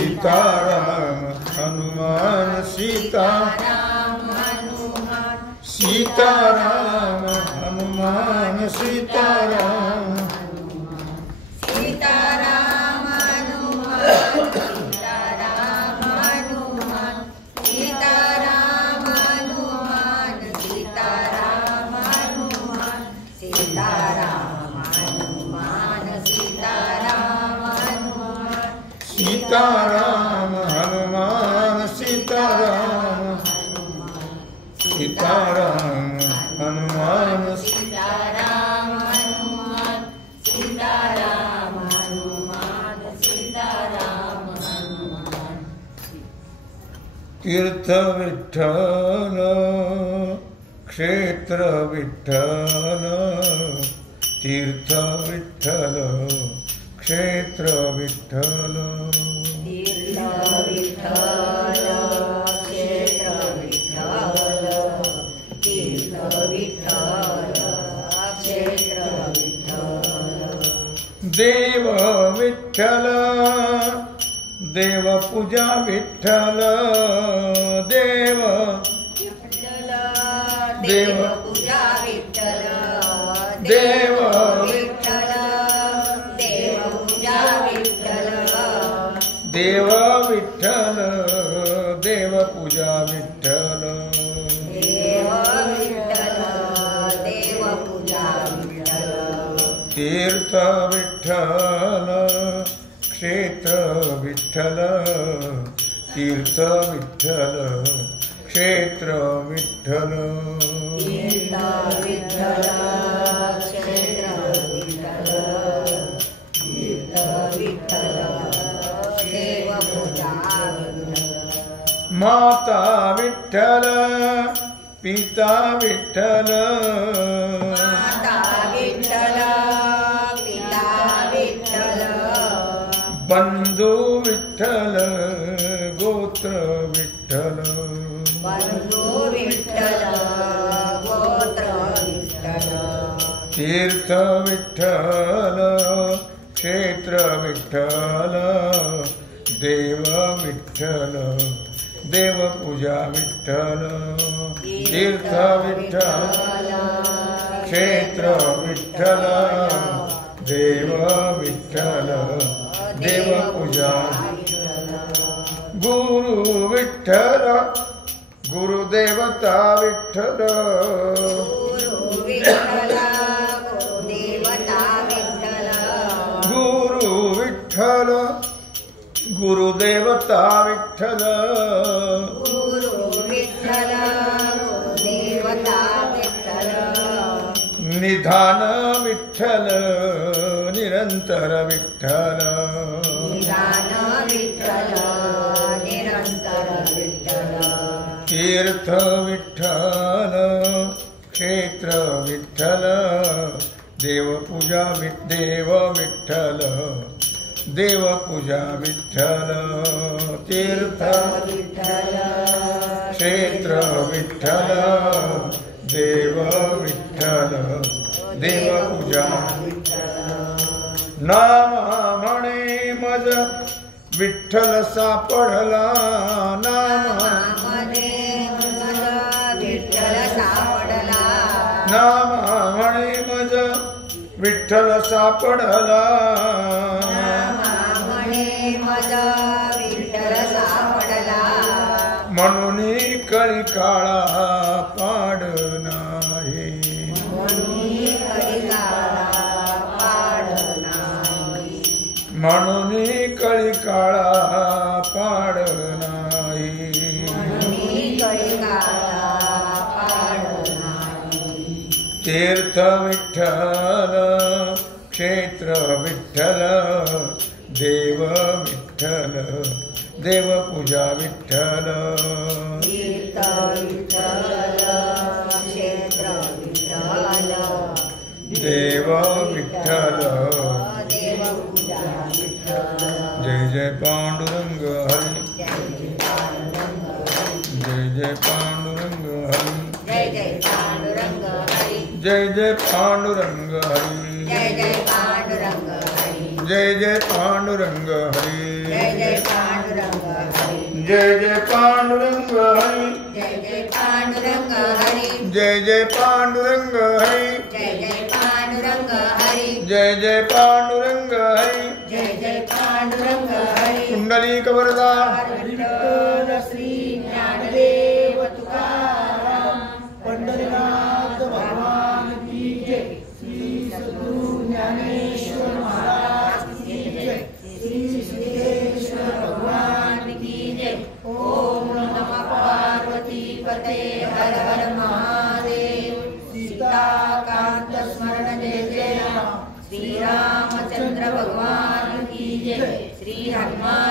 सीताराम हनुमान सीताराम सीताराम हनुमान सीताराम सीताराम हनुमान सीताराम हनुमान सीताराम हनुमान सीताराम हनुमान सीताराम हनुमान सीताराम हनुमान सीताराम हनुमान सीताराम सीताराम हनुमान सीताराम हनुमान सीताराम हनुमान सीताराम हनुमान तीर्थ विठ्ठल क्षेत्र विठ्ठल तीर्थ विठ्ठल क्षेत्र विठ्ठल तीर्थ विठ्ठल क्षेत्र विठ्ठल तीर्थ विठ्ठल क्षेत्र विठ्ठल देव विठ्ठल देव पूजा विठ्ठल देव देव पूजा विठ्ठल देव विठ्ठल देव पूजा विठ्ठल देव विठ्ठल देव पूजा विठ्ठल देव विठ्ठल देव पूजा विठ्ठल तीर्थ विठ्ठल क्षेत्र विठ्ठल तीर्थ विठ्ठल क्षेत्र विठ्ठल तीर्थ विठ्ठल क्षेत्र विठ्ठल तीर्थ विठ्ठल देव पूजा विठ्ठल माता विठ्ठल पिता विठ्ठल माता विठ्ठल पिता विठ्ठल बंधू विठ्ठल गोत्र विठ्ठल बंधू विठ्ठल गोत्र विठ्ठल तीर्थ विठ्ठल क्षेत्र विठ्ठल देव विठ्ठल देव पूजा विठ्ठल तीर्थ विठ्ठल क्षेत्र विठ्ठल देव विठ्ठल देव पूजा गुरु विठ्ठल गुरुदेवता विठ्ठल गुरु विठ्ठल गुरुदेवता विठ्ठल गुरु विठ्ठल गुरुदेवता विठ्ठल गुरु विठ्ठल गुरुदेवता विठ्ठल निधान विठ्ठल निरंतर विठ्ठल निदान विठ्ठल निरंतर विठ्ठल तीर्थ विठ्ठल क्षेत्र विठ्ठल देव पूजा देव विठ्ठल देव पूजा विठ्ठल तीर्थ विठ्ठल क्षेत्र विठ्ठल देव विठ्ठल देव पूजा नाम म्हणे मज विठ्ठल सापडला नामामध्ये विठ्ठल सापडला नाम म्हणे मज विठ्ठल सापडला नामामध्ये मज विठ्ठल सापडला म्हणून कळी काळा पाड नाही म्हणून कळी काळा पाड नाही तीर्थ विठ्ठल क्षेत्र विठ्ठल देव विठ्ठल देव पूजा विठ्ठल तीर्थ विठ्ठल क्षेत्र विठ्ठल देव विठ्ठल देव पूजा विठ्ठल जय जय पांडुरंग हरी जय जय पांडुरंग हरी जय जय पांडुरंग हरी जय जय पांडुरंग हरी जय जय पांडुरंग हरी जय जय पांडुरंग हरी जय जय पांडुरंग जय जय पांडुरंग हरि जय जय पांडुरंग हरि जय जय पांडुरंग हरि जय जय पांडुरंग हरि जय जय पांडुरंग हरि जय जय पांडुरंग हरि कुंडलीक वरदा विठ्ठल श्री ज्ञानदेव तुकाराम पंढरीनाथ भगवान की जय श्री सद्गुरु ज्ञानेश्वर महाराज की जय श्री सिद्धेश्वर भगवान की जय ओम नमः पार्वती पते हर हर महादेव सीताकांत स्मरण जय जय श्री रामचंद्र भगवान की जय श्री हनुमान